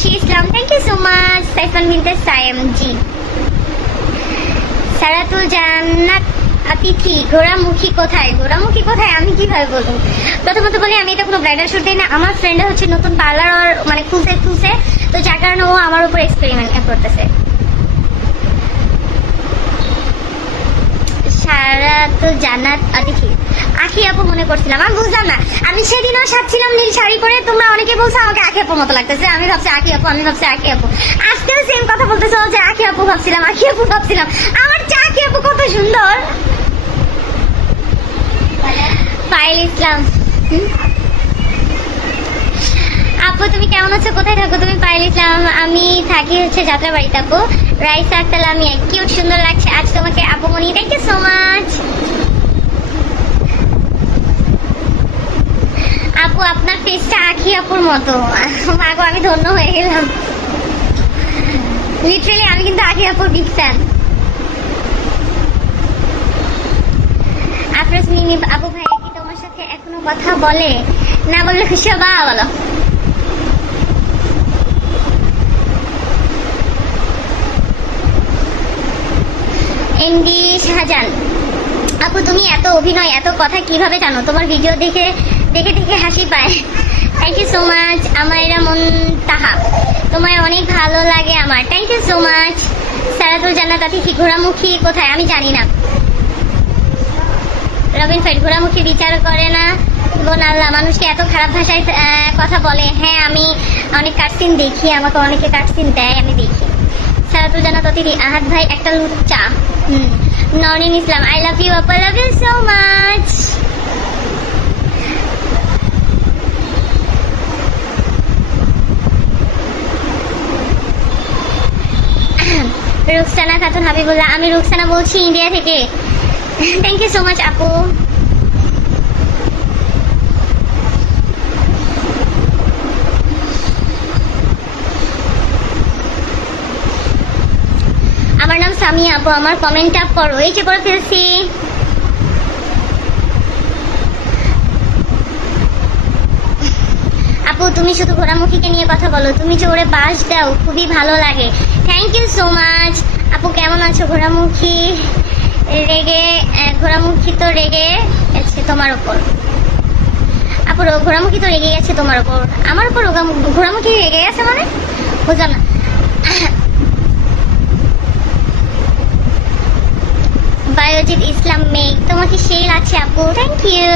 Ashiq Islam, thank you so much. Saifan Binte Sayem, জি। সারাতুল জান্নাত আতিথি, ঘোড়ামুখী কোথায়? ঘোড়ামুখী কোথায় আমি কিভাবে বলবো? প্রথমত বলি, আমি এটা কোনো ব্রাইডাল শুট দিই না। আমার ফ্রেন্ডরা হচ্ছে নতুন পার্লার মানে খুলছে, তো যার কারণে ও আমার উপর এক্সপেরিমেন্ট করতেছে। সারাতুল জান্নাত আতিথি, আখি আপু মনে করছিলাম। আমি বুঝলাম না, আমি সেদিনও সাজছিলাম নীল শাড়ি পরে, তোমরা অনেকে বলছো আমাকে আখি আপু মতো লাগতেছে। আমি ভাবছি আখি আপু, আজকেও সেম কথা বলতেছো যে আখি আপু ভাবছিলাম। আমার চা আখি আপু কত সুন্দর। পায়েল ইসলাম, আপু তুমি কেমন আছো? কোথায় থাকো তুমি? পায়েল ইসলাম, আমি থাকি হচ্ছে যাত্রাবাড়িতে। আপু রাইসা আক্তার লামিয়া, কিউট, সুন্দর লাগছে আজ তোমাকে আপু মনি, থ্যাংক ইউ সো মাচ। আপু আপনার ফেসটা আখি আপুর মতো। মাগো আমি ধন্য হয়ে গেলাম, লিটারালি আমি কিন্তু আখি আপুর বিগ ফ্যান। আফরোজ মিমি, আপু ভাইয়া কি তোমার সাথে এখনো কথা বলে? না বললে খুশি হবা? বলো। এমডি শাহজাহান, আপু তুমি এত অভিনয় এত কথা কিভাবে জানো? তোমার ভিডিও দেখে হাসি পায়। Thank you so much. Amayra Muntaha, তোমায় অনেক ভালো লাগে আমার, thank you so much. Saratul Jannat Atithi, ঘোড়ামুখী কোথায়? আমি জানি না। রবিন ফাইট, ঘোড়ামুখী বিচার করে না বোন আল্লাহ, মানুষকে এত খারাপ ভাষায় কথা বলে। হ্যাঁ আমি অনেক কাটসিন দেখি, আমাকে অনেকে কাটসিন দেয়, আমি দেখি। সারাতুল জান্নাত আতিথি, আহাদ ভাই একটা লুচ্চা। Norin Islam, I love you আপা, love you so much. Ruksana Khatun Habibullah, আমি রুকসানা বলছি ইন্ডিয়া থেকে, থ্যাংক ইউ সো মাচ আপু। আমার নাম সামিয়া আপু, আমার কমেন্টটা পড়ো। এই যে করে ফেলছি। আপু তুমি শুধু ঘোড়ামুখীকে নিয়ে কথা বলো, তুমি যে ওরে বাস দাও খুবই ভালো লাগে, থ্যাংক ইউ সো মাচ। আপু কেমন আছো? ঘোড়ামুখী তো রেগে গেছে তোমার উপর। আপু ঘোড়ামুখী তো রেগে গেছে তোমার উপর, আমার উপর ঘোড়ামুখী রেগে গেছে মানে বুঝলাম না। বায়োজিৎ ইসলাম মেঘ, তোমাকে সেই লাগছে আপু, থ্যাংক ইউ।